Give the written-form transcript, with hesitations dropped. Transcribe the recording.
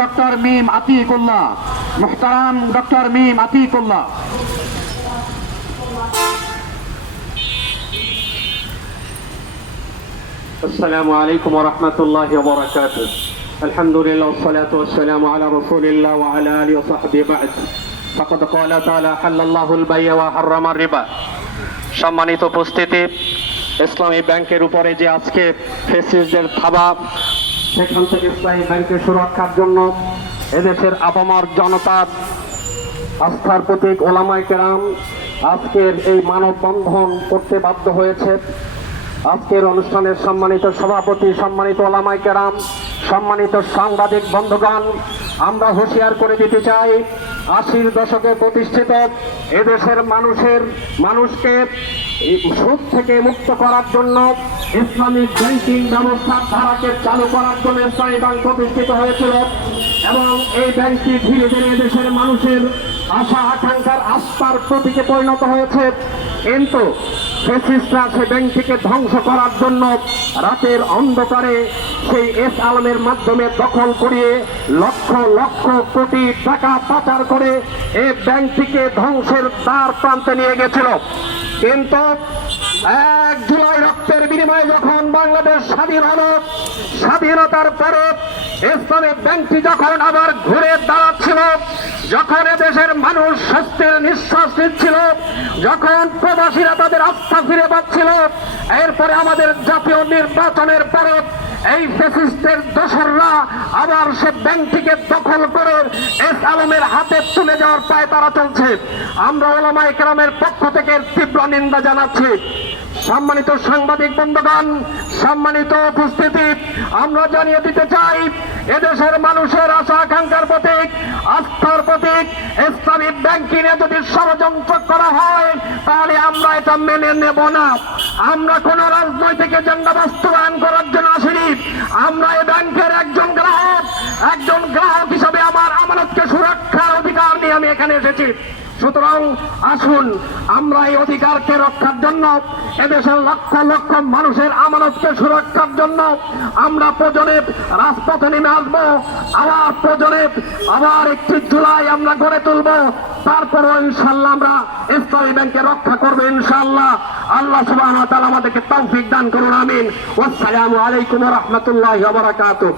Doctor মিম Atiqullah, মুহতারাম doctor মিম আতিকুল্লাহ। السلام عليكم ورحمة الله وبركاته. الحمد لله والصلاة والسلام على رسول الله وعلى آله وصحبه بعد. فقد قال تعالى حل الله البيع وحرم الربا. সম্মানিত উপস্থিতি, ইসলামী ব্যাংকের উপরে যে আজকে ফ্যাসিস্টদের থাবা, সেখান থেকে ইসলামী ব্যাংকের সুরক্ষার জন্য এদেশের আপামর জনতার আস্থার প্রতীক ওলামায়ে কেরাম আজকের এই মানববন্ধন করতে বাধ্য হয়েছে। আজকের অনুষ্ঠানের সম্মানিত সভাপতি, সম্মানিত ওলামায়ে কেরাম, সম্মানিত সাংবাদিক বন্ধুগণ, আমরা হুঁশিয়ার করে দিতে চাই, 80-র দশকে প্রতিষ্ঠিত এদেশের মানুষকে সুদ থেকে মুক্ত করার জন্য ইসলামিক ব্যাংকিং ব্যবস্থার ধারাকে চালু করার জন্য ইসলামী ব্যাংক প্রতিষ্ঠিত হয়েছিল এবং এই ব্যাংকটি ধীরে ধীরে দেশের মানুষের আশা আকাঙ্ক্ষার আস্থার প্রতীকে পরিণত হয়েছে। কিন্তু ফ্যাসিস্টরা সেই ব্যাংকটিকে ধ্বংস করার জন্য রাতের অন্ধকারে সেই এস আলমের মাধ্যমে দখল করিয়ে লক্ষ লক্ষ কোটি টাকা পাচার করে এই ব্যাংকটিকে ধ্বংসের দ্বার প্রান্তে নিয়ে গেছিল। কিন্তু 1 জুলাই রক্তের বিনিময়ে যখন বাংলাদেশ স্বাধীন হলো, স্বাধীনতার পরে ইসলামিক ব্যাংকটি যখন আবার ঘুরে দাঁড়াচ্ছিল, যখন দেশের মানুষ স্বস্তির নিঃশ্বাস নিচ্ছিল, যখন প্রবাসীরা তাদের আস্থা ফিরে পাচ্ছিল, এরপরে আমাদের জাতীয় নির্বাচনের পরে এই ফ্যাসিস্টের দোসররা আবার সে ব্যাংকটিকে দখল করে এস আলমের হাতে তুলে যাওয়ার পায় তারা চলছে। আমরা ওলামায়ে কেরামের পক্ষ থেকে তীব্র নিন্দা জানাচ্ছি। সম্মানিত সাংবাদিক বন্ধুগণ, সম্মানিত উপস্থিতি, আমরা জানিয়ে দিতে চাই, এদেশের মানুষের আশা আকাঙ্ক্ষার প্রতীক, আস্থার প্রতীক ইসলামী ব্যাংকিং এ যদি ষড়যন্ত্র করা হয় তাহলে আমরা এটা মেনে নেব না। আমরা কোন রাজনৈতিক এজেন্ডা বাস্তবায়ন করার জন্য আসিনি। আমরা এই ব্যাংকের একজন গ্রাহক হিসাবে আমার আমানতকে সুরক্ষার অধিকার নিয়ে আমি এখানে এসেছি। সুতরাং আসুন আমরা এই অধিকারকে রক্ষার জন্য, এদেশের লক্ষ লক্ষ মানুষের আমানতকে সুরক্ষার জন্য আমরা প্রয়োজনে রাজপথে নেমে আসবো। আবার 1 জুলাই আমরা গড়ে তুলবো। তারপরও ইনশাআল্লাহ আমরা ইসলামী ব্যাংকে রক্ষা করবো ইনশাআল্লাহ। আল্লাহ সুবহানাহু ওয়া তাআলা আমাদেরকে তৌফিক দান করুন, আমিন। ওয়াসসালামু আলাইকুম ওয়া রাহমাতুল্লাহি ওয়া বারাকাতুহু।